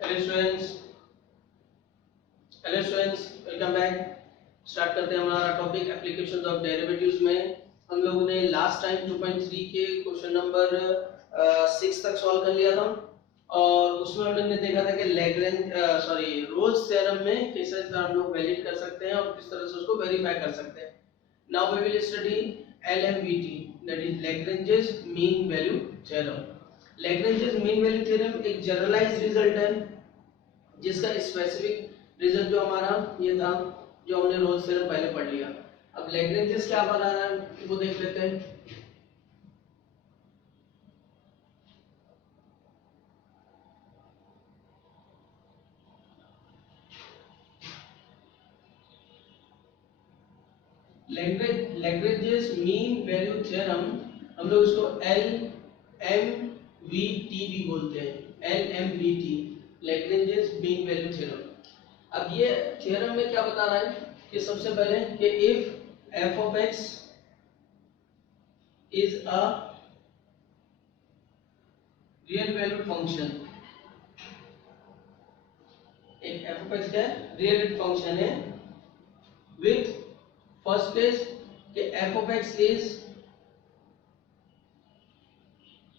Hello students, welcome back. Start करते हैं हमारा टॉपिक एप्लीकेशंस ऑफ डेरिवेटिव्स में। हम लोगों ने लास्ट टाइम 2.3 के क्वेश्चन नंबर 6 तक सॉल्व कर लिया था और उसमें हम लोग ने देखा था कि रोल्स थ्योरम में किस तरह हम लोग वैलिड कर सकते हैं और किस तरह से उसको वेरीफाई कर सकते हैं। Now we will study LMVT, that is Lagrange's mean value theorem. Lagrange's mean value theorem एक जनरलाइज्ड रिजल्ट है जिसका स्पेसिफिक रिजल्ट जो हमारा ये था जो हमने रोल्स थ्योरम पहले पढ़ लिया। अब लैग्रेंजेस क्या बता रहा है वो देख लेते हैं। लैग्रेंजेस मीन वैल्यू थ्योरम हम लोग इसको LMVT भी बोलते हैं, LMVT, Lagrange's mean value theorem. अब ये थ्योरम में क्या बता रहा है कि सबसे पहले कि if f of x is a real valued function, एक f of x क्या है, रियल वैल्यूड फंक्शन है विथ फर्स्ट केस कि f of x is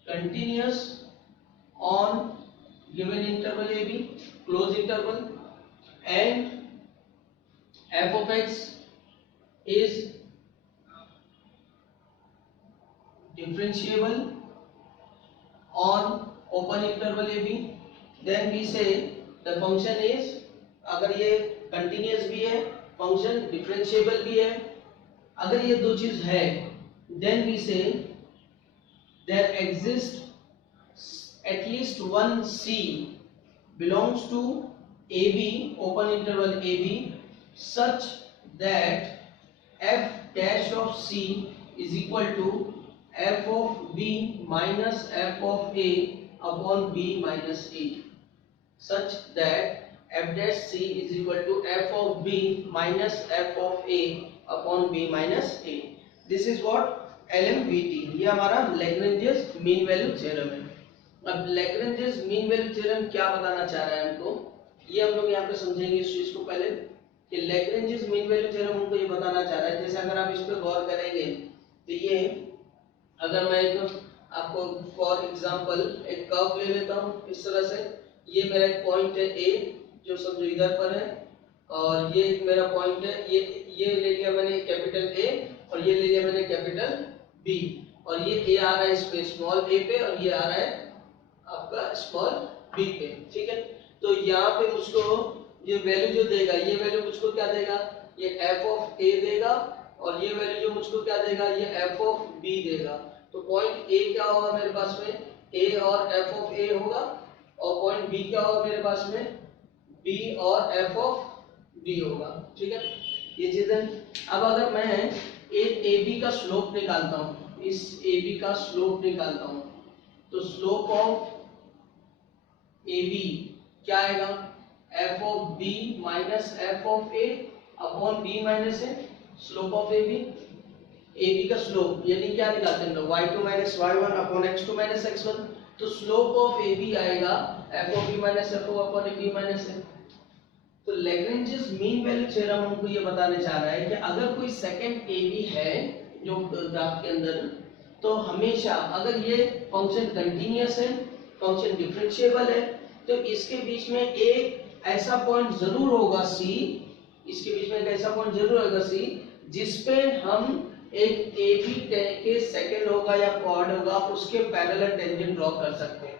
continuous on given interval a b, close interval, and f of x is differentiable on open interval a b, then we say the function is, अगर ये continuous भी है, function differentiable भी है, अगर ये दो चीज है then we say there exists at least one c belongs to ab, open interval ab, such that f dash of c is equal to f of b minus f of a upon b minus a, such that f dash c is equal to f of b minus f of a upon b minus a. This is what LMVT, ये हमारा Lagrange's mean value theorem है। अब Lagrange's mean value theorem क्या बताना चाह रहा है हमको, ये हम लोग यहाँ पे समझेंगे इस चीज को पहले कि लैग्रेंजेस मीन वैल्यू थ्योरम हमको ये बताना चाह रहा है। जैसे अगर आप इस पे गौर करेंगे तो ये, अगर मैं एक आपको फॉर एग्जांपल एक कर्व ले लेता हूँ इस तरह से, ये मेरा एक पॉइंट है A जो समझो इधर पर है, और ये एक मेरा पॉइंट है, ये ले लिया मैंने कैपिटल A और ये ले लिया मैंने कैपिटल B, और ये A आ रहा है इस पे स्मॉल a पे और ये आ रहा है आपका स्मॉल b पे, ठीक है। तो यहाँ पे मुझको ये वैल्यू जो देगा, ये वैल्यू मुझको क्या देगा, ये f of a देगा, और ये वैल्यू जो मुझको क्या देगा, ये f of b देगा। तो पॉइंट a क्या होगा मेरे पास में, a और f of a होगा, और पॉइंट b क्या होगा मेरे पास में, b और f of b होगा, ठीक है। ये चीज है। अब अगर मैं एक ab का स्लोप निकालता हूँ, इस ab का स्लोप निकालता हूँ, तो स्लोप ऑफ AB क्या आएगा, f of b minus f of a upon b minus a, slope of AB का स्लोप यानी क्या निकालते हैं लोग, y2 minus y1 upon x2 minus x1, तो स्लोप ऑफ AB आएगा f of b minus f of upon b minus a। तो Lagrange's mean value theorem हमको ये बताने चाह रहा है कि अगर कोई सेकंड AB है जो ग्राफ के अंदर, तो हमेशा अगर ये फंक्शन कंटीन्यूअस है, फंक्शन डिफरेंशिएबल है, तो इसके बीच में एक ऐसा पॉइंट जरूर होगा C, इसके बीच में एक ऐसा पॉइंट जरूर होगा C जिसपे हम एक AB के सेकंड होगा या क्वाड होगा उसके पैरेलल टेंजेंट ड्रॉ कर सकते हैं।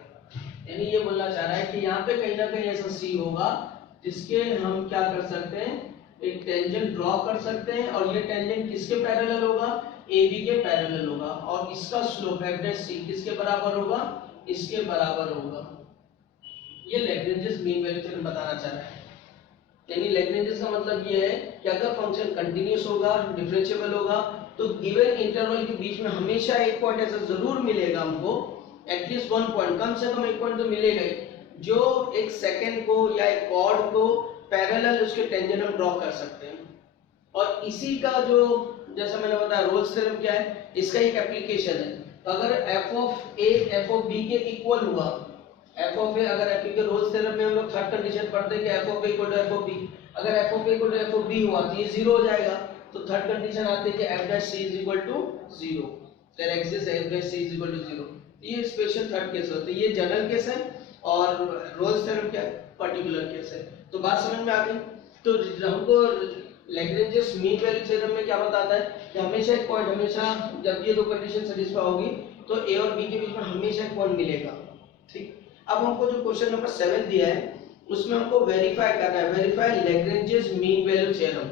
यानी ये बोलना चाह रहा है कि यहाँ पे कहीं ना कहीं ऐसा C होगा जिसके हम क्या कर सकते हैं, एक टेंजेंट ड्रॉ कर सकते हैं, और ये टेंजेंट किसके पैरेलल होगा, AB के पैरेलल होगा, और इसका स्लोप f डैश c किसके बराबर होगा, इसके बराबर होगा। ये लैग्रेंजेस मीन वैल्यू थ्योरम बताना चाह रहा है। यानी लैग्रेंजेस का मतलब ये है कि अगर फंक्शन कंटीन्यूअस होगा, डिफरेंशिएबल होगा, तो गिवन इंटरवल के बीच में हमेशा एक पॉइंट ऐसा जरूर मिलेगा हमको, एटलीस्ट वन पॉइंट, कम से कम एक पॉइंट तो मिलेगा ही, जो एक सेकंड को या एक कॉर्ड को पैरेलल उसके टेंजेंट हम ड्रॉ कर सकते हैं। और इसी का जो, जैसा मैंने बताया रोल्स थ्योरम क्या है, इसका एक एप्लीकेशन है। तो अगर f of a f of b के इक्वल हुआ, एफ ऑफ ए, अगर एफ के रोल्स थ्योरम में हम लोग थर्ड कंडीशन पढ़ते हैं कि f of a equal to f of b, अगर f of a equal to f of b हुआ तो ये जीरो हो जाएगा। तो थर्ड कंडीशन आती है कि F dash C is equal to zero, there exist F dash C is equal to zero. ये स्पेशल थर्ड केस होता है, ये जनरल केस है और रोल्स थ्योरम क्या है, पर्टिकुलर केस है। तो बात समझ में आ गई। तो हमको लैग्रेंजेस मीन वैल्यू थ्योरम में क्या बताता है कि हमेशा एक पॉइंट, हमेशा जब ये दो कंडीशन सेटिस्फाई होगी तो ए और बी के बीच में हमेशा एक पॉइंट मिलेगा। ठीक, अब हमको जो क्वेश्चन नंबर 7 दिया है उसमें हमको वेरीफाई करना है, verify Lagrange's mean value theorem.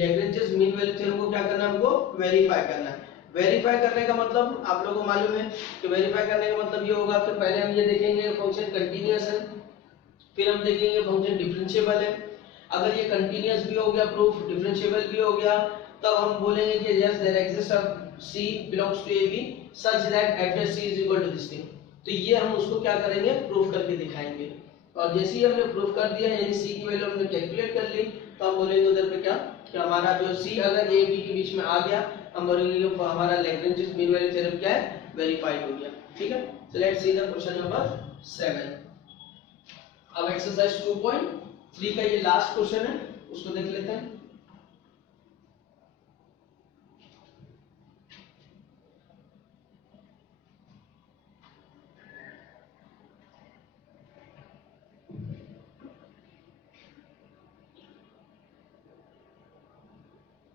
Lagrange's mean value theorem को क्या करना है, हमको वेरीफाई करना है। वेरीफाई करने का मतलब आप लोगों को मालूम है कि वेरीफाई करने का मतलब ये होगा कि पहले हम ये देखेंगे फंक्शन कंटीन्यूअस है, फिर हम देखेंगे फंक्शन डिफरेंशिएबल है। अगर ये कंटीन्यूअस भी हो गया प्रूफ, डिफरेंशिएबल भी हो गया, तब हम बोलेंगे कि yes there exist a C belongs to A B such that F dash C is equal to this thing. तो ये हम उसको क्या करेंगे, प्रूफ करके दिखाएंगे। और जैसे ही हमने प्रूफ कर दिया, यानी सी की वैल्यू हमने कैलकुलेट कर ली, तो हम बोलेंगे उधर पे क्या कि हमारा जो सी अगर ए बी के बीच में आ गया, हम बोलेंगे कि हमारा लैग्रेंजेस मीन वैल्यू थ्योरम क्या है, वेरीफाइड हो गया। ठीक है, so let's see the question number 7। अब एक्सरसाइज 2.3 का ये लास्ट क्वेश्चन है, उसको देख लेते हैं।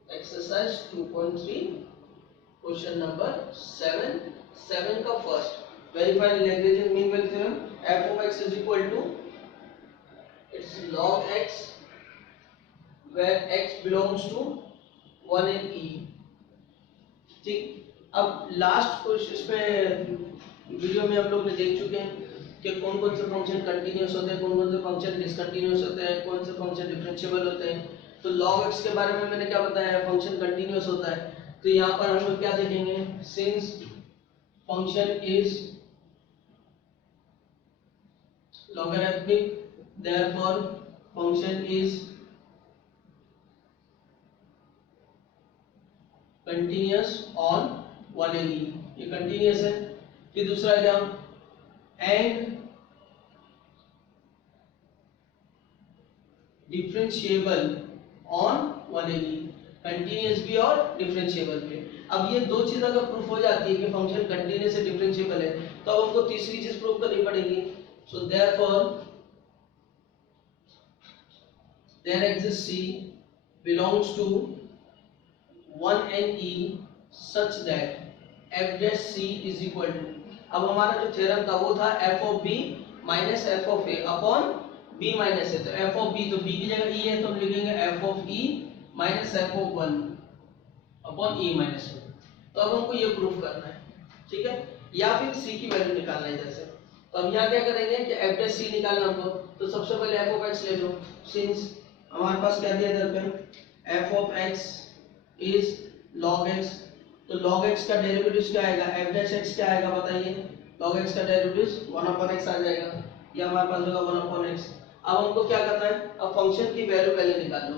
एक्सरसाइज 2.3 क्वेश्चन नंबर 7 का first, verify the Lagrange's mean value theorem. f of x is equal to its log x where x belongs to 1 and e। ठीक, अब लास्ट क्वेश्चन पे वीडियो में हम लोग ने देख चुके हैं कि कौन कौन से फंक्शन कंटीन्यूअस होते हैं, कौन कौन से फंक्शन डिसकंटीन्यूअस होते हैं, कौन से फंक्शन डिफरेंशिएबल होते हैं। तो log x के बारे में मैंने क्या बताया, फंक्शन कंटीन्यूअस होता है। तो यहाँ पर हम लोग क्या देखेंगे, since function is logarithmic, therefore function is continuous on 1 and e, ये continuous है। फिर दूसरा क्या, and differentiable on 1 and e, continuous भी और डिफरेंशिएबल भी। अब ये दो चीज अगर प्रूफ हो जाती है कि फंक्शन कंटीन्यूअस है, डिफरेंशिएबल है, तो अब हमको तीसरी चीज प्रूफ करनी पड़ेगी। So therefore there exists C belongs to 1 and e such that f dash c is equal to, अब हमारा जो थ्योरम था वो था f of b minus f of a upon b minus a। तो f of b, तो b की जगह e है तो हम लिखेंगे f of e minus f of 1 upon e minus 1। तो अब हमको ये प्रूफ करना है, ठीक है, या फिर c की वैल्यू निकालना है। जैसे तो अब यहाँ क्या करेंगे कि f डैश c निकालना हमको, तो सबसे पहले f of x ले लो। सिंस हमारे पास क्या दिया इधर पे, f of x is log x, तो log x का डेरिवेटिव क्या आएगा, f डैश x क्या आएगा बताइए, log x का डेरिवेटिव 1 upon x आ जाएगा, ये हमारे पास होगा 1 upon x। अब हमको क्या करना है, अब फंक्शन की वैल्यू पहले निकाल लो।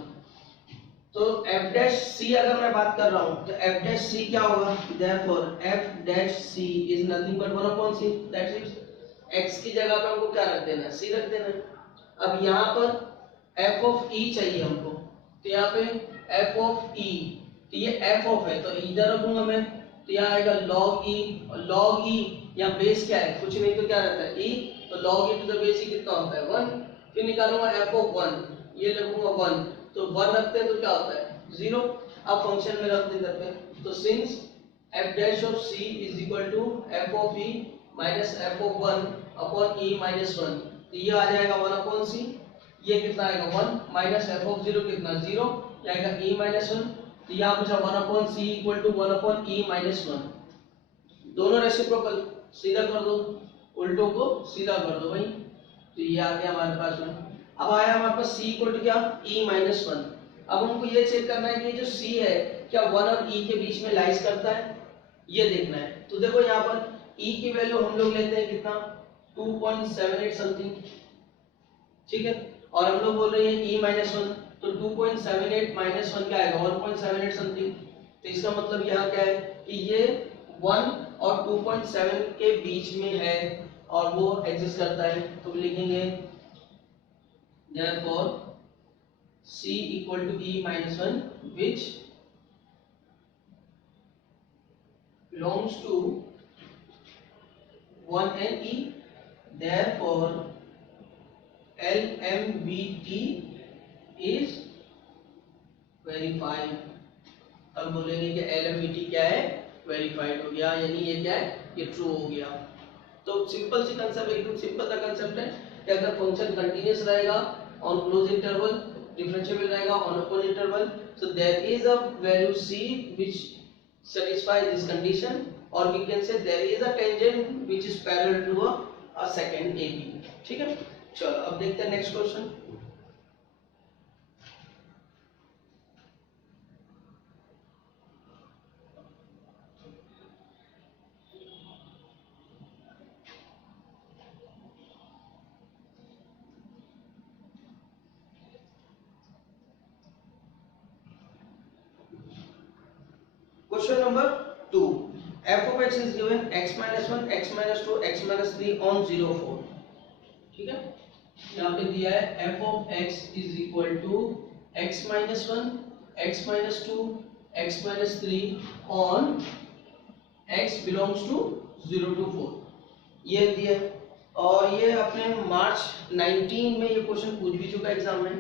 तो f डैश c अगर मैं बात कर रहा हूँ तो f डैश c क्या होगा, therefore f dash c is nothing but 1 upon c, that is x की जगह पे हमको क्या रख देना है, c रख देना है। अब यहाँ पर f of e चाहिए हमको, तो यहाँ पे f of e, तो ये f of है तो इधर रखूंगा मैं, तो यहाँ आएगा log e, और log e यहाँ बेस क्या है, कुछ नहीं तो क्या रहता है e, तो log e to the base e कितना होता है 1। फिर निकालूंगा f of 1, ये लिखूंगा 1, तो 1 रखते हैं तो क्या होता है 0। अब फंक्शन में रख दे करते हैं, तो since f dash of c is equal to f of e minus f of 1 upon e minus 1, तो ये आ जाएगा 1 upon c, ये कितना आएगा 1 minus f of 0 कितना 0, ये आएगा e minus 1, तो यहाँ बचा 1 upon c equal to 1 upon e minus 1। दोनों रेसिप्रोकल, सीधा कर दो, उल्टों को सीधा कर दो भाई, तो ये आ गया हमारे पास में। अब आया हमारे पास c इक्वल टू क्या, e minus 1। अब हमको ये चेक करना है कि जो c है क्या 1 और e के बीच में लाइज करता है, ये देखना है। तो देखो यहाँ पर e की वैल्यू हम लोग लेते हैं कितना 2.78 समथिंग, ठीक है, और हम लोग बोल रहे हैं e minus 1, तो 2.78 minus 1 क्या आएगा 1.78 समथिंग। तो इसका मतलब यहाँ क्या है कि ये 1 और 2.7 के बीच में है, और वो एग्जिस्ट करता है, तो लिखेंगे therefore c equal to e minus 1 which belongs to 1 and e, therefore LMBT is verified। अब बोलेंगे कि LMBT क्या है, वेरीफाइड हो गया, यानी ये क्या है, ये ट्रू हो गया। तो सिंपल सी कंसेप्ट, एकदम सिंपल सा कंसेप्ट है कि अगर फंक्शन कंटीन्यूअस रहेगा ऑन क्लोज इंटरवल, डिफरेंशिएबल रहेगा on open interval, so there is a value c which satisfies this condition, or we can say there is a tangent which is parallel to a second AB। ठीक है, चलो अब देखते हैं next question. Question number 2, f of x is given x minus 1, x minus 2, x minus 3 on 0 4। ठीक है, यहाँ पे दिया है f of x is equal to x minus 1, x minus 2, x minus 3 on x belongs to 0 to 4, ये दिया है। और ये अपने मार्च 19 में ये क्वेश्चन पूछ भी चुका एग्जाम में।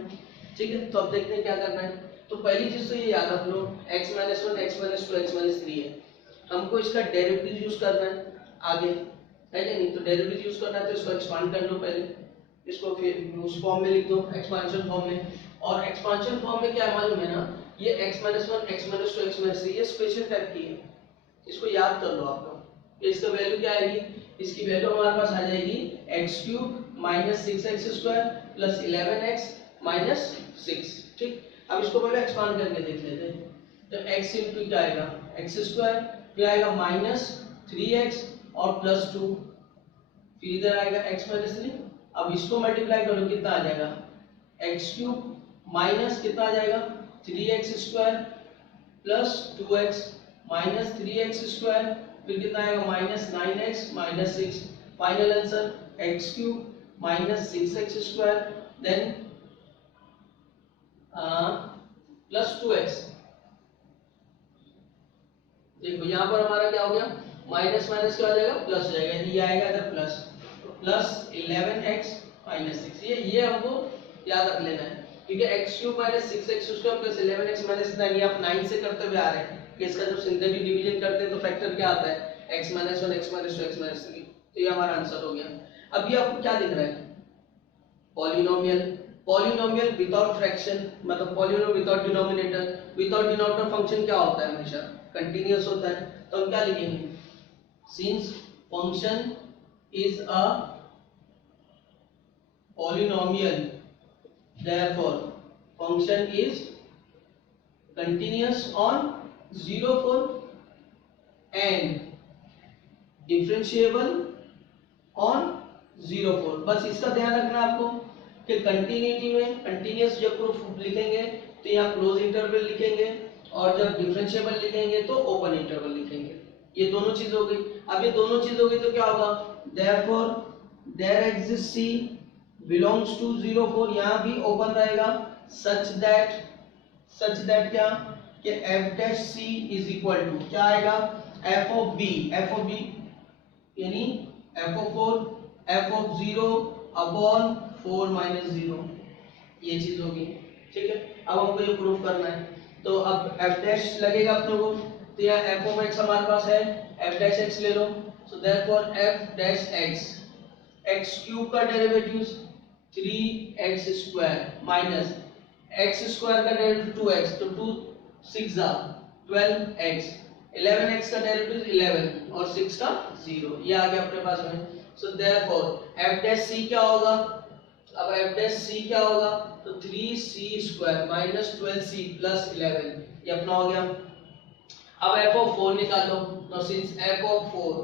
ठीक है, तो अब देखते हैं क्या करना है। तो पहली चीज तो ये याद रख लो, x minus 1, x minus 2, x minus 3 है, हमको इसका डेरिवेटिव यूज करना है आगे, है कि नहीं। तो डेरिवेटिव यूज करना है तो इसको एक्सपांड कर लो पहले, इसको फिर उस फॉर्म में लिख दो, एक्सपांशन फॉर्म में। और एक्सपांशन फॉर्म में क्या मालूम है ना, ये x minus 1, x minus 2, x minus 3 ये स्पेशल टाइप की है, इसको याद कर लो आप लोग। इसका वैल्यू क्या आएगी, इसकी वैल्यू हमारे पास आ जाएगी x³ minus 6x² plus 11x minus 6। ठीक, अब इसको पहले एक्सपांड करके देख लेते हैं। तो x इंटू क्या आएगा, x², फिर आएगा माइनस 3x और प्लस 2, फिर इधर आएगा x minus 3। अब इसको मल्टीप्लाई करो कितना आ जाएगा, x³ माइनस कितना आ जाएगा 3x² plus 2x minus 3x², फिर कितना आएगा minus 9x minus 6। Final answer x³ minus 6x² then plus 2x। देखो यहाँ पर हमारा क्या हो गया, माइनस माइनस क्या हो जाएगा, प्लस हो जाएगा, ये आएगा इधर प्लस, तो प्लस 11x माइनस 6। ये हमको याद रख लेना है, क्योंकि x³ minus 6x² plus 11x minus 9 ये आप 9 से करते हुए आ रहे हैं कि इसका जब सिंथेटिक डिवीजन करते हैं तो फैक्टर क्या आता है, x minus 1, x minus 2, x minus 3। तो ये हमारा आंसर हो गया। अब ये आपको क्या दिख रहा है, पॉलिनोमियल। पॉलिनोमियल विदाउट फ्रैक्शन मतलब polynomial without denominator. Without denominator function क्या होता है, हमेशा कंटीन्यूअस होता है। तो हम क्या लिखेंगे, since function is a polynomial therefore function is continuous on 0 4 and differentiable on 0 4। बस इसका ध्यान रखना आपको कि कंटिन्यूटी में कंटिन्यूअस जब प्रूफ लिखेंगे तो यहाँ क्लोज इंटरवल लिखेंगे, और जब डिफरेंशिएबल लिखेंगे तो ओपन इंटरवल लिखेंगे। ये दोनों चीज हो गई। अब ये दोनों चीज हो गई तो क्या होगा, therefore there exists c belongs to 0 4, यहाँ भी ओपन रहेगा, such that क्या कि f dash c is equal to क्या आएगा, f of b यानी f of 4 f of 0 upon 4 minus 0, ये चीज होगी। ठीक है, अब हमको ये प्रूफ करना है। तो अब f dash लगेगा अपने को, तो यहाँ f of x हमारे पास है, f dash x ले लो। so therefore f dash x, x cube का derivative 3x square minus x square का डेरिवेटिव 2x, तो 2 6 12x, 11x का डेरिवेटिव 11 और 6 का 0, ये आ गया अपने पास में। सो देयरफॉर f डैश c क्या होगा, अब f डैश c क्या होगा, तो 3c square minus 12c plus 11, ये अपना हो गया। अब f ऑफ 4 निकालो, नो सिंस f ऑफ 4,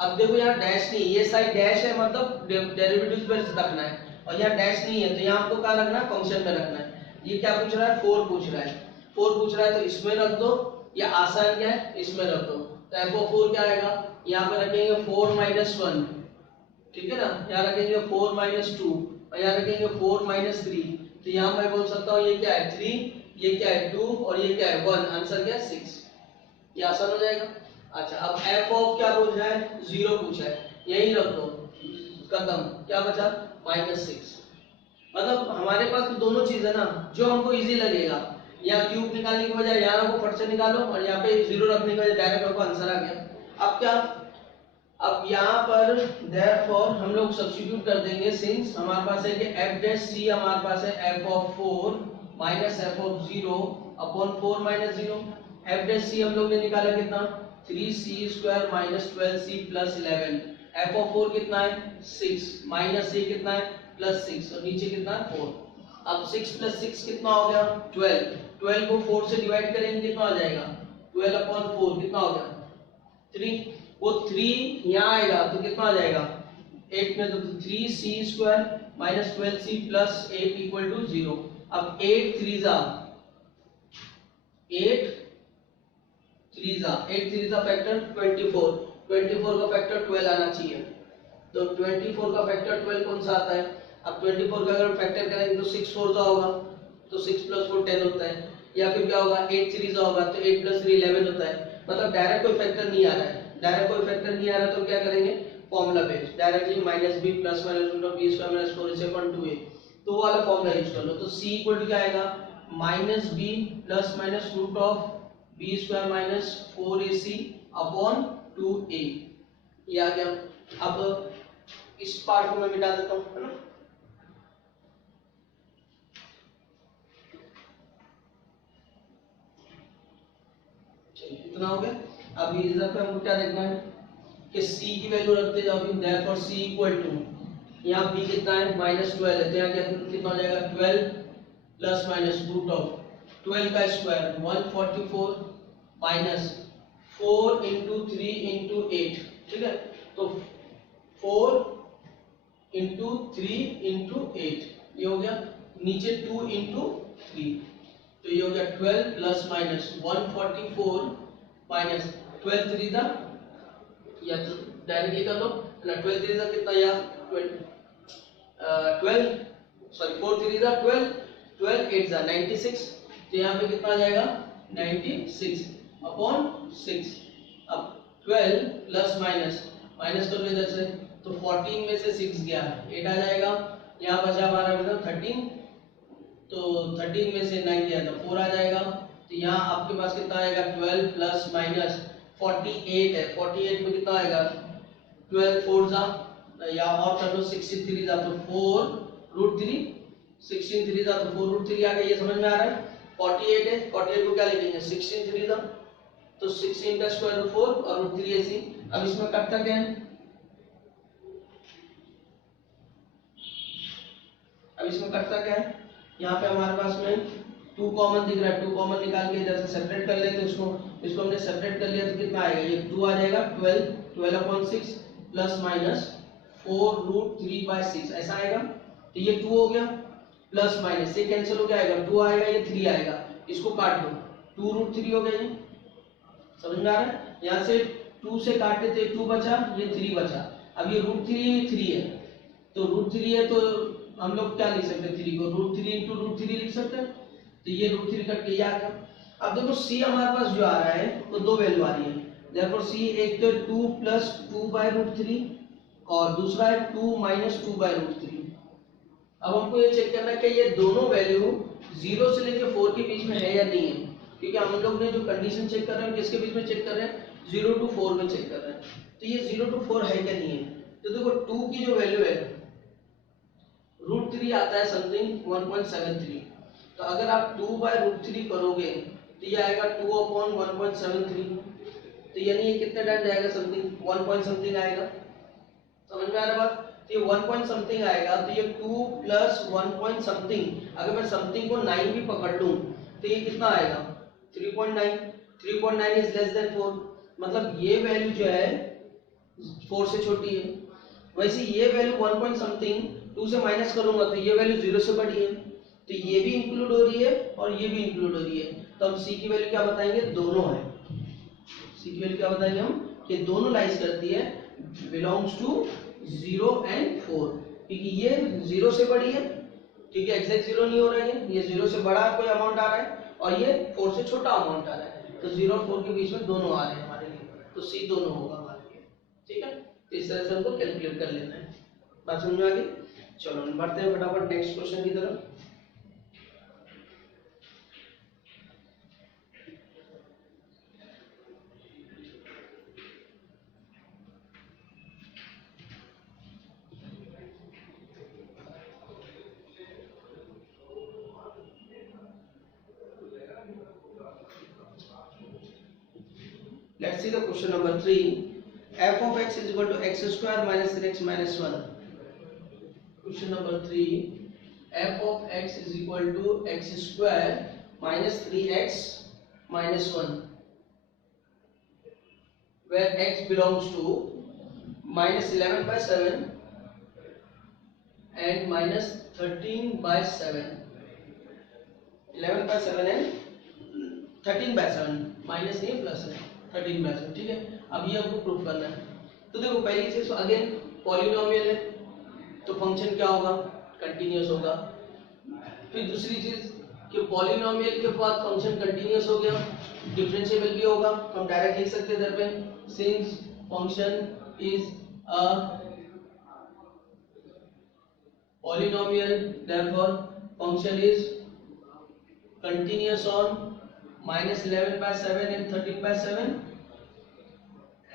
अब देखो यहाँ डैश नहीं, ये साइड डैश है मतलब डेरिवेटिव पे रखना है, और यहाँ डैश नहीं है तो यहाँ आपको क्या रखना है, फंक्शन में रखना है। ये क्या पूछ रहा है, 4 पूछ रहा है, 4 पूछ रहा है तो इसमें रख दो, या आसान क्या है इसमें रख दो। तो f ऑफ 4 क्या आएगा, यहाँ पे रखेंगे 4 minus 1 ठीक है ना, यहाँ रखेंगे 4 माइनस 2 और यहाँ रखेंगे 4 माइनस 3, तो यहाँ मैं बोल सकता हूँ ये क्या है 3, ये क्या है 2 और ये क्या है 1, आंसर क्या है 6। ये आसान हो जाएगा। अच्छा अब f ऑफ क्या पूछा है, 0 पूछा है, यही रख दो, खत्म, क्या बचा -6। मतलब हमारे पास तो दोनों चीज है ना, जो हमको इजी लगेगा, या क्यूब निकालने की बजाय यहाँ रखो फट से निकालो, और यहाँ पे 0 रखने की बजाय डायरेक्ट रखो, आंसर आ गया। अब क्या, अब यहाँ पर therefore हम लोग सब्स्टिट्यूट कर देंगे, सिंस हमारे पास है कि f डैश c हमारे पास है f of 4 minus f of 0 upon 4 minus 0। f dash c हम लोग ने निकाला कितना 3c square minus 12c plus 11। f of 4 कितना है 6 माइनस c कितना है प्लस 6 और नीचे कितना है 4। अब 6 प्लस 6 कितना हो गया 12, 12 को 4 से डिवाइड करेंगे कितना हो जाएगा 12 अपॉन 4 कितना हो गया 3, वो 3 यहाँ आएगा तो कितना आ जाएगा 8 में, तो 3c square minus 12c plus 8 equal to 0। अब 8 3 जा फैक्टर 24, 24 का फैक्टर 12 आना चाहिए, तो 24 का फैक्टर 12 कौन सा आता है। अब 24 का अगर फैक्टर करेंगे तो 6 4 जा होगा, तो 6 प्लस 4 10 होता है, या फिर क्या होगा 8 3 जा होगा, तो 8 प्लस 3 11 होता है। मतलब डायरेक्ट कोई फैक्टर नहीं आ रहा है, डायरेक्ट कोई फैक्टर नहीं आ रहा तो क्या करेंगे फॉर्मूला पे directly minus B plus minus root of B square minus 4ac upon 2a, तो वो वाला फॉर्मूला यूज कर लो। तो c इक्वल टू क्या आएगा minus B plus minus root of B square minus 4ac upon 2a, ये आ गया। अब इस पार्ट को मैं मिटा देता हूँ, है ना। चलिए इतना हो गया। अब इधर पे हमको क्या देखना है कि c की वैल्यू रखते जाओ, देयरफॉर c इक्वल टू, यहाँ b कितना है -12 है, तो यहाँ कितना हो जाएगा 12 प्लस माइनस रूट ऑफ 12 का स्क्वायर 144 माइनस 4 इंटू 3 इंटू 8, ठीक है, तो 4 इंटू 3 इंटू 8 ये हो गया, नीचे 2 इंटू 3, तो ये हो गया 12 प्लस माइनस 144 माइनस 12 3 था, या तो डायरेक्टली कर लो ना, 12 3 था कितना, या 12 सॉरी 4 3 था 12, 12 8 था 96, तो यहाँ पे कितना आ जाएगा 96 अपॉन 6। अब 12 प्लस माइनस माइनस कर लो इधर से, तो 14 में से 6 गया 8 आ जाएगा, यहाँ बचा हमारा मतलब 13, तो 13 में से 9 गया तो 4 आ जाएगा, तो यहाँ आपके पास कितना आएगा 12 प्लस माइनस 48 है, 48 में कितना आएगा 12 4 जा, या और कर लो 63 जा, तो 4 रूट 3, 16 3 जा तो 4 रूट 3 आ गया, ये समझ में आ रहा है। 48 है, 48 को क्या लिखेंगे 16 3 जा, तो 16 का स्क्वायर रूट 4 और रूट 3 ऐसी। अब इसमें कटता क्या है, अब इसमें कटता क्या है, यहाँ पे हमारे पास में 2 कॉमन दिख रहा है, 2 कॉमन निकाल के इधर से सेपरेट कर लेते हैं इसको हमने सेपरेट कर लिया तो कितना आएगा, ये 2 आ जाएगा 12, 12 upon 6 plus minus 4 root 3 by 6 ऐसा आएगा, तो ये 2 हो गया, प्लस माइनस ये कैंसिल हो गया, आएगा 2 आएगा, ये 3 आएगा, इसको काट दो, 2 रूट 3 हो गया, ये समझ में आ रहा है। यहाँ से 2 से काटे थे 2 बचा, ये 3 बचा, अब ये रूट 3 है, तो रूट 3 है तो हम लोग क्या लिख सकते हैं 3 को रूट 3 इंटू रूट 3 लिख सकते हैं, तो ये रूट 3 कट के ये आ गया। अब देखो c हमारे पास जो आ रहा है वो दो वैल्यू आ रही है, देयरफॉर c एक तो 2 प्लस 2 बाय रूट 3 और दूसरा है 2 माइनस 2 बाय रूट 3। अब हमको ये चेक करना है कि ये दोनों वैल्यू 0 से लेकर 4 के बीच में है या नहीं है, क्योंकि हम लोग ने जो कंडीशन चेक कर रहे हैं किसके बीच में चेक कर रहे हैं 0 to 4 में चेक कर रहे हैं, तो ये 0 to 4 है क्या नहीं है। तो देखो 2 की जो वैल्यू है रूट 3 आता है समथिंग 1.73, तो अगर आप 2 बाय रूट 3 करोगे तो ये आएगा 2 अपॉन 1.73, तो यानी ये कितने टाइम जाएगा समथिंग 1 पॉइंट समथिंग आएगा, समझ में आ रहा बात। तो ये 1 पॉइंट समथिंग आएगा, तो ये 2 प्लस 1 पॉइंट समथिंग, अगर मैं समथिंग को 9 भी पकड़ लूं तो ये कितना आएगा 3.9, 3.9 इज लेस देन 4, मतलब ये वैल्यू जो है 4 से छोटी है। वैसे ये वैल्यू 1 पॉइंट समथिंग 2 से माइनस करूंगा तो ये वैल्यू 0 से बड़ी है, तो ये भी इंक्लूड हो रही है और ये भी इंक्लूड हो रही है, तो हम c की वैल्यू क्या बताएंगे दोनों है, c की वैल्यू क्या बताएंगे हम कि दोनों लाइज करती है बिलोंग्स टू 0 and 4, क्योंकि ये 0 से बड़ी है, क्योंकि एग्जैक्ट 0 नहीं हो रहा है, ये 0 से बड़ा कोई अमाउंट आ रहा है और ये 4 से छोटा अमाउंट आ रहा है, तो 0 और 4 के बीच में दोनों आ रहे हैं हमारे लिए, तो सी दोनों होगा हमारे लिए। ठीक है, तो इस तरह से हमको कैलकुलेट कर लेना है। बात समझ में आ गई? चलो बढ़ते हैं फटाफट नेक्स्ट क्वेश्चन की तरफ। Let's see the question number 3. F of x is equal to x square minus 3x minus 1. Question number 3. F of x is equal to x square minus 3x minus 1, where x belongs to minus 11 by 7 and minus 13 by 7. 11 by 7 and 13 by 7, minus नहीं plus है, 13 by 7। ठीक है, अब ये हमको proof करना है। तो देखो पहली चीज अगेन पॉलिनोमियल है, तो फंक्शन क्या होगा? कंटिन्यूअस होगा। फिर दूसरी चीज कि पॉलिनोमियल के बाद फंक्शन कंटिन्यूअस हो गया, डिफरेंशिएबल भी होगा, हम डायरेक्ट लिख सकते हैं इधर पे, since function is a polynomial, therefore function is continuous on minus 11 by 7 and 13 by 7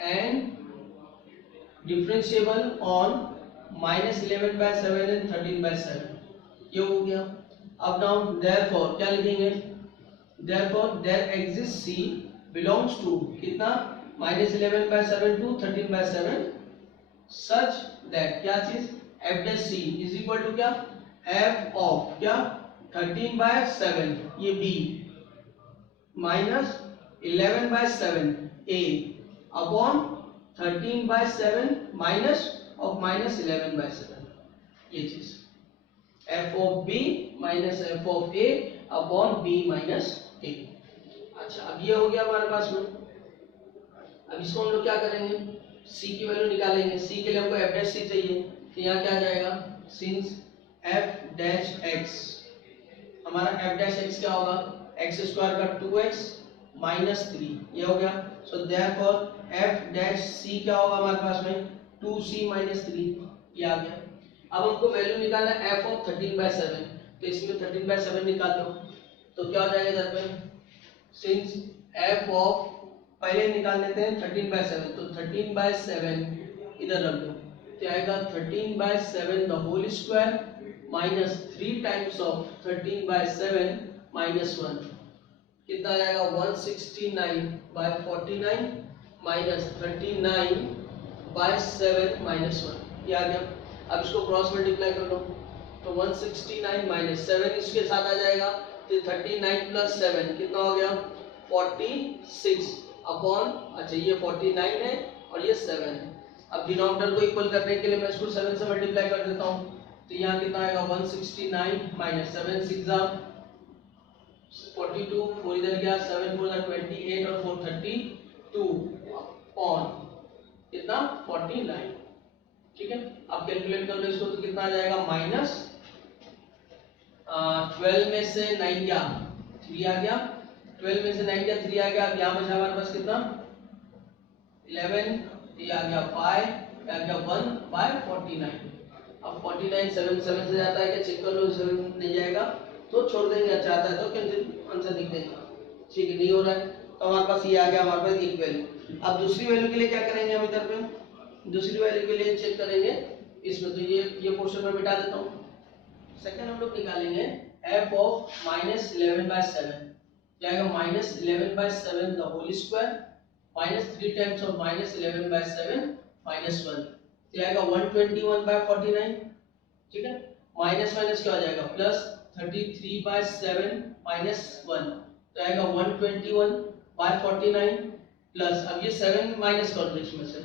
and differentiable on minus 11 by 7 and 13 by 7। ये हो गया। अब डाउन therefore क्या लिखेंगे? therefore there exists C belongs to कितना? minus 11 by 7 to 13 by 7 such that क्या चीज? f dash c is equal to क्या? f of क्या? 13 by 7 ये b minus 11 by 7 a upon 13 by 7 minus of minus 11 by 7, ये चीज f of b minus f of a upon b minus a। अच्छा, अब ये हो गया हमारे पास में। अब इसको हम लोग क्या करेंगे? c की वैल्यू निकालेंगे। c के लिए हमको f dash c चाहिए, तो यहाँ क्या आ जाएगा? सिंस f dash x, हमारा f dash x क्या होगा? x स्क्वायर का 2x माइनस 3, ये हो गया। सो देयरफॉर f dash c क्या होगा हमारे पास में? 2c माइनस 3, ये आ गया। अब हमको वैल्यू निकालना है f ऑफ 13 by 7, तो इसमें 13 by 7 निकाल दो, तो क्या हो जाएगा इधर पे? सिंस f ऑफ पहले निकाल लेते हैं 13 by 7, तो 13 by 7 इधर रख दो, तो आएगा 13 by 7 the whole square minus 3 times of 13 by 7 minus 1, कितना आ जाएगा? 169 by 49 minus 39 by 7 minus 1, ये आ गया। अब इसको क्रॉस मल्टीप्लाई कर लो, तो 169 minus 7 इसके साथ आ जाएगा, तो 39 plus 7 कितना हो गया? 46 अपॉन, अच्छा ये 49 है और ये 7 है। अब डिनोमिनेटर को इक्वल करने के लिए मैं इसको 7 से मल्टीप्लाई कर देता हूँ, तो यहाँ कितना आएगा? 169 माइनस 7 6 42, 4 इधर गया, 7 4 28 और 4 32 अपॉन कितना? 49। ठीक है, अब कैलकुलेट कर लो इसको, तो कितना आ जाएगा? माइनस 12 में से 9 गया 3 आ गया, 12 में से 9 गया 3 आ गया। अब यहाँ बचा हमारे पास कितना? 11, ये आ गया 5, आ गया 1 by 49। अब 49 7 7 से जाता है क्या? चेक कर लो, 7 नहीं जाएगा तो छोड़ देंगे, चाहता है तो कैंसिल आंसर लिख देंगे। ठीक है, नहीं हो रहा है तो हमारे पास ये आ गया हमारे पास एक वैल्यू। अब दूसरी वैल्यू के लिए क्या करेंगे? हम इधर पे दूसरी वैल्यू के लिए चेक करेंगे इसमें, तो ये पोर्शन में मिटा देता हूँ। सेकंड हम लोग निकालेंगे f of minus 11 by 7, जाएगा minus 11 by 7 the whole square minus 3 times of minus 11 by 7 minus 1, जाएगा 121 by 49। ठीक है, माइनस माइनस क्या हो जाएगा? प्लस 33 by 7 minus 1, जाएगा 121 by 49 प्लस, अब ये 7 माइनस कर दो इसमें से,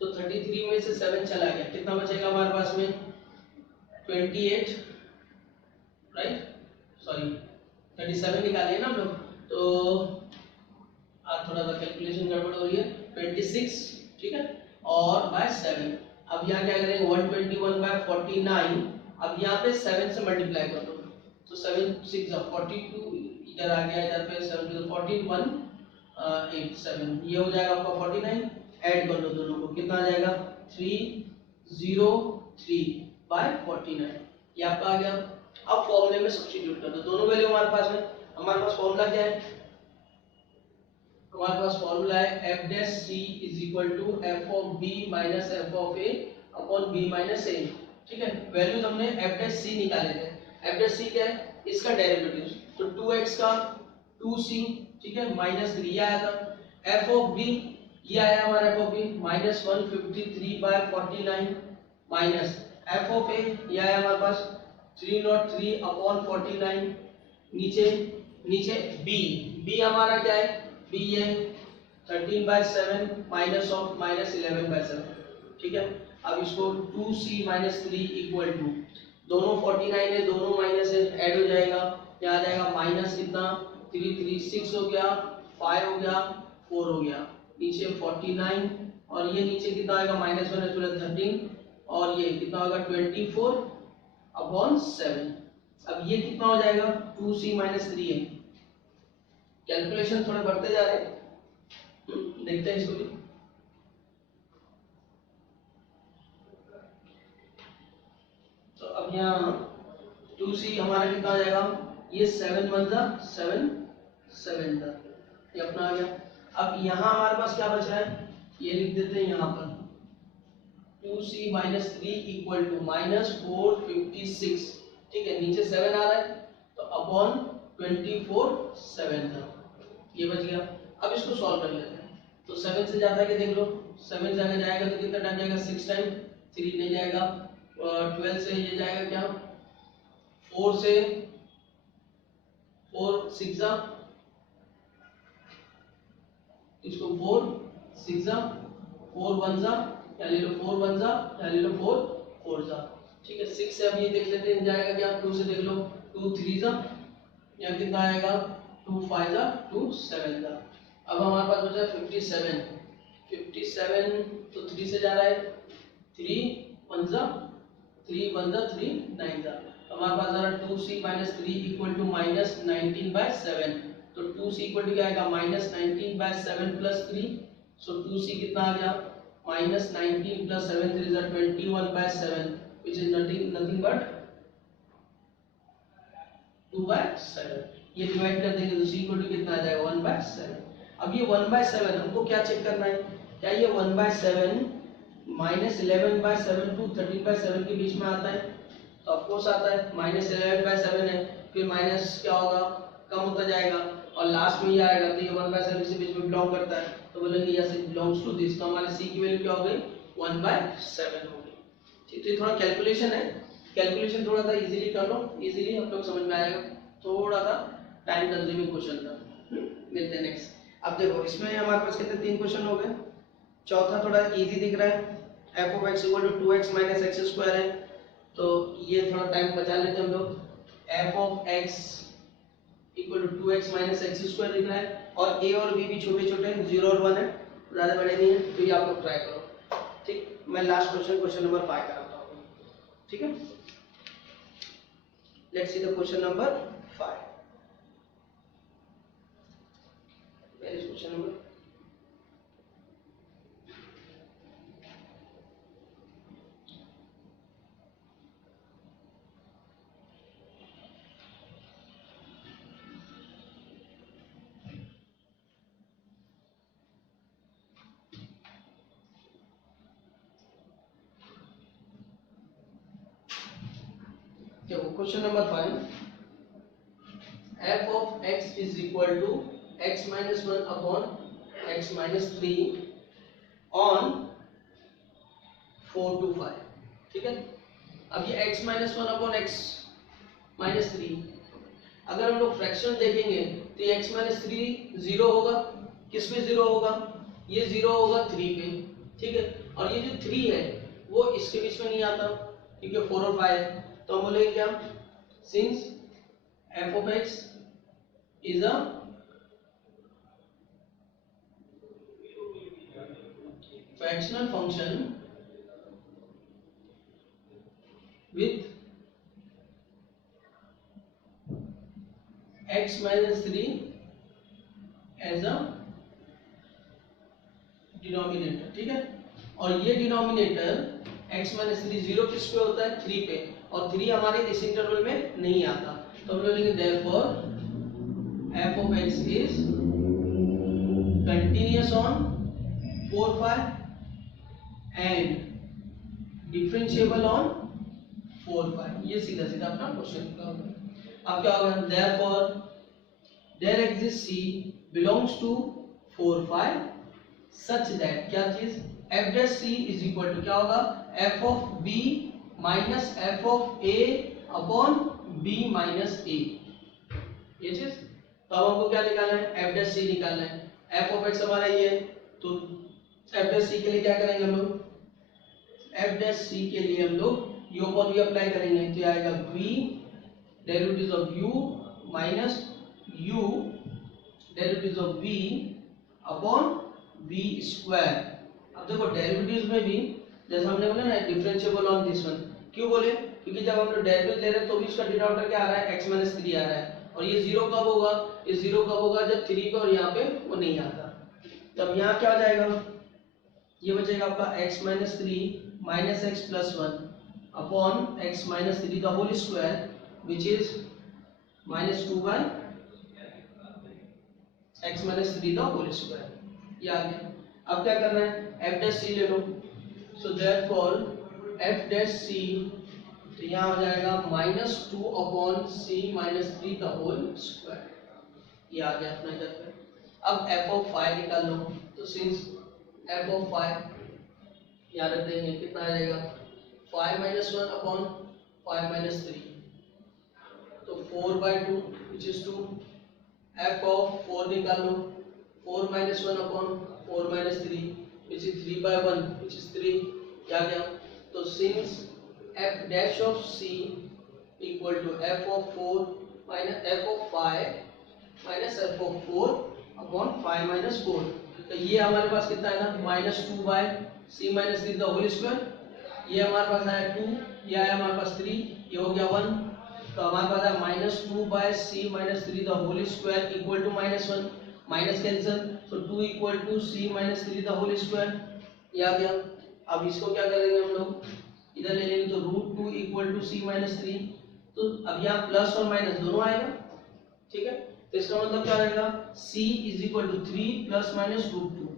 तो 33 में से 7 चला गया, कितना बचेगा हमारे पास में? 28, राइट, सॉरी 37 निकाले ना हम लोग, तो थोड़ा सा कैलकुलेशन गड़बड़ हो रही है, 26। ठीक है, और बाय 7 अब यहाँ क्या करेंगे 121/49, अब यहाँ पे 7 से मल्टीप्लाई कर दो, तो 7 6 42, इधर आ गया, इधर पे 7 to 14 187, ये हो जाएगा आपका 49, ऐड कर लो दोनों को, कितना आ जाएगा 303/49, ये आपका आ गया। अब फॉर्मूले में सब्स्टिट्यूट कर दो, दोनों वैल्यू हमारे पास है। हमारे पास फॉर्मूला क्या है, हमारे पास फॉर्मूला है f dash c is equal to f of b minus f of a upon b minus a, ठीक है। वैल्यूज हमने f डैश c निकाले थे, f डैश c क्या है, इसका डेरिवेटिव, तो 2x का 2c, ठीक है, माइनस 3 आया था, f ऑफ b ये आया हमारा f of b minus 153/49 minus f of a ये आया हमारे पास 303 अपॉन 49, नीचे b हमारा क्या है, b है 13/7 माइनस ऑफ माइनस 11/7, ठीक है। अब इसको 2c माइनस 3 इक्वल टू, दोनों 49 है, दोनों माइनस है, ऐड हो जाएगा, क्या आ जाएगा माइनस कितना 3 3 6 हो गया, 5 हो गया, 4 हो गया, नीचे 49 और ये नीचे कितना आएगा माइनस 1 है 13 और ये कितना होगा 24/7। अब ये कितना हो जाएगा 2c माइनस 3 है, कैलकुलेशन थोड़े बढ़ते जा रहे हैं, देखते हैं इसको भी। तो अब यहाँ 2c हमारा कितना आ जाएगा, ये 7 1 7 7 था, ये अपना आ गया। अब यहाँ हमारे पास क्या बच रहा है, ये लिख देते हैं यहाँ पर 2c minus 3 equal to minus 456, ठीक है, नीचे 7 आ रहा है तो अपॉन 24/7 था, ये बच गया। अब इसको सॉल्व कर लेते हैं, तो 7 से ज्यादा के देख लो, 7 से आगे जाएगा तो कितना टाइम जाएगा 6 टाइम, 3 नहीं जाएगा, 12 से ये जाएगा क्या 4 से 4 6 इसको 4 6 4 1 या ले लो 4 1 या ले लो 4 4 ठीक है। 6 से अब ये देख लेते हैं जाएगा क्या, 2 से देख लो 2 3 या कितना आएगा 2 5 2 7 अब हमारे पास बचा 57 तो 3 से जा रहा है 3 1 3 1 3 9 हमारे पास आ रहा है 2c minus 3 equal to minus 19/7, तो 2c इक्वल टू क्या आएगा माइनस 19/7 प्लस 3, सो 2c कितना आ गया minus 19 plus 7 3 is 21/7 which is nothing but 2/7, ये डिवाइड कर देंगे तो c इक्वल टू कितना आ जाएगा 1/7। अब ये 1/7 हमको क्या चेक करना है, क्या ये 1/7 माइनस 11/7 टू 13/7 के बीच में आता है, तो ऑफ कोर्स आता है, माइनस 11/7 है, फिर माइनस क्या होगा कम होता जाएगा और लास्ट में ये आएगा तो ये 1/7 से बीच में बिलोंग करता है, तो बोलेंगे yes it belongs to this, तो हमारे c की वैल्यू क्या हो गई 1/7 हो गई। ठीक, तो ये थोड़ा कैलकुलेशन है, कैलकुलेशन थोड़ा सा इजीली कर लो, इजीली आप लोग समझ में आएगा, थोड़ा सा टाइम कंज्यूमिंग क्वेश्चन था। मिलते हैं नेक्स्ट। अब देखो इसमें हमारे पास कितने 3 क्वेश्चन हो गए, चौथा थोड़ा इजी दिख रहा है, f of x equal to 2x minus x square है, तो ये थोड़ा टाइम बचा लेते हैं हम लोग, f of x equal to 2x minus x square दिख रहा है और a और b भी छोटे छोटे 0 और 1 है, ज़्यादा बड़े नहीं है, तो ये आप लोग ट्राई करो। ठीक, मैं लास्ट क्वेश्चन नंबर 5 कराता हूँ, ठीक है। Let's see the question number 5, where is question number question number 5, f of x is equal to x minus 1 upon x minus 3 on 4 to 5, ठीक है। अब ये x minus 1 upon x minus 3, अगर हम लोग फ्रैक्शन देखेंगे तो ये x minus 3 0 होगा, किस पे 0 होगा, ये 0 होगा 3 पे, ठीक है, और ये जो 3 है वो इसके बीच में नहीं आता क्योंकि 4 और 5 है, तो हम बोलेंगे क्या, since f of x is a fractional function with x minus 3 as a denominator, ठीक है। और ये डिनोमिनेटर x माइनस 3 जीरो किस पे होता है, 3 पे, और 3 हमारे इस इंटरवल में नहीं आता, तो हम लोग लिखेंगे therefore f of x is continuous on 4 5 and differentiable on 4 5। ये सीधा सीधा अपना क्वेश्चन का होगा। अब क्या होगा, therefore there exists c belongs to 4 5 such that क्या चीज f dash c is equal to क्या होगा, f of b minus f of a upon b minus a, ये चीज। तो अब हमको क्या निकालना है, f dash c निकालना है। f of x हमारा ये है, तो f dash c के लिए क्या करेंगे हम लोग, f dash c के लिए हम लोग u upon v अप्लाई करेंगे, तो आएगा v derivative of u minus u derivative of v upon v square. अब देखो डेरिवेटिव्स में भी जैसे हमने बोला ना डिफरेंशिएबल ऑन दिस वन, क्यों बोले, क्योंकि जब हम लोग डेरिवेटिव ले रहे हैं तो भी उसका डिनोमिनेटर क्या आ रहा है, x माइनस 3 आ रहा है, और ये जीरो कब होगा, ये जीरो कब होगा, जब 3 पे और यहाँ पे वो नहीं आता। तब यहाँ क्या हो जाएगा, ये बचेगा आपका x minus 3 minus x plus 1 upon x minus 3 the whole square which is minus 2 by x minus 3 the whole square, ये आ गया। अब क्या करना है, f डैश c ले लो, so therefore f dash c, तो यहाँ हो जाएगा minus 2 upon c minus 3 the whole square, ये आ गया अपना इधर पे। अब f ऑफ 5 निकाल लो, तो सिंस f ऑफ 5 यहाँ रख देंगे, कितना आ जाएगा 5 माइनस 1 अपॉन 5 माइनस 3, तो 4 by 2 which is 2। f of 4 निकाल लो, 4 minus 1 upon 4 minus 3 which is 3 by 1 which is 3, क्या गया। तो since f dash of c equal to f of 4 minus f of 5 minus f of 4 upon 5 minus 4, तो ये हमारे पास कितना है ना, minus 2 by c minus 3 the whole square, ये हमारे पास आया 2, ये आया हमारे पास 3, ये हो गया 1, तो हमारे पास है minus 2 by c minus 3 the whole square equal to minus 1, minus cancel, तो 2 equal to c minus 3 the whole square, ये आ गया। अब इसको क्या करेंगे हम लोग, इधर ले लेंगे, तो root 2 equal to c minus 3, तो अब यहाँ प्लस और माइनस दोनों आएगा, ठीक है। तो इसका मतलब क्या आएगा, c is equal to 3 plus minus root 2,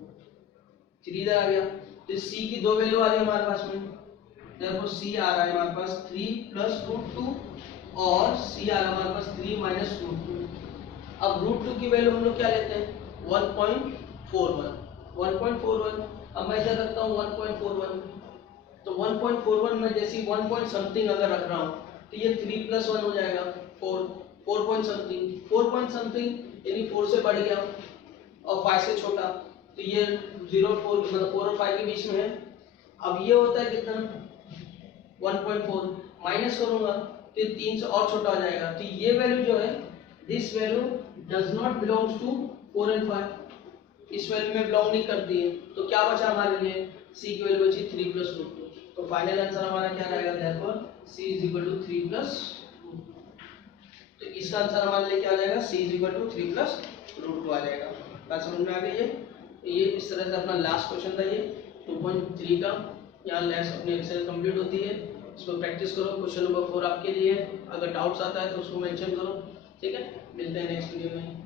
3 इधर आ गया, तो c की दो वैल्यू आ रही है हमारे पास में, देखो c आ रहा है हमारे पास 3 प्लस रूट 2 और c आ रहा है हमारे पास 3 माइनस रूट 2। अब रूट 2 की वैल्यू हम लोग क्या लेते हैं, 1.41। अब मैं इधर रखता हूँ 1.41, तो 1.41 में जैसे 1 पॉइंट समथिंग अगर रख रहा हूँ, तो ये 3 प्लस 1 हो जाएगा 4 पॉइंट समथिंग यानी 4 से बढ़ गया और 5 से छोटा, तो ये 0 4 मतलब 4 और 5 के बीच में है। अब ये होता है कितना, 1.4, माइनस करूंगा तो 3 से और छोटा हो जाएगा, तो ये वैल्यू जो है, this value does not belongs to 4 and 5, इस वैल्यू में बिलोंग नहीं करती है। तो क्या बचा हमारे लिए, c की वैल्यू बची 3 प्लस रूट 2, तो फाइनल आंसर हमारा क्या रहेगा, therefore c is equal to 3 plus, तो इसका आंसर हमारे लिए क्या आ जाएगा, c is equal to 3 plus root 2 आ जाएगा। बात समझ में आ गई है। ये इस तरह से अपना लास्ट क्वेश्चन था, ये 2.3 का। यहाँ लेस अपनी एक्सरसाइज कंप्लीट होती है, इसको प्रैक्टिस करो। क्वेश्चन नंबर 4 आपके लिए है, अगर डाउट्स आता है तो उसको मेंशन करो, ठीक है। मिलते हैं नेक्स्ट वीडियो में।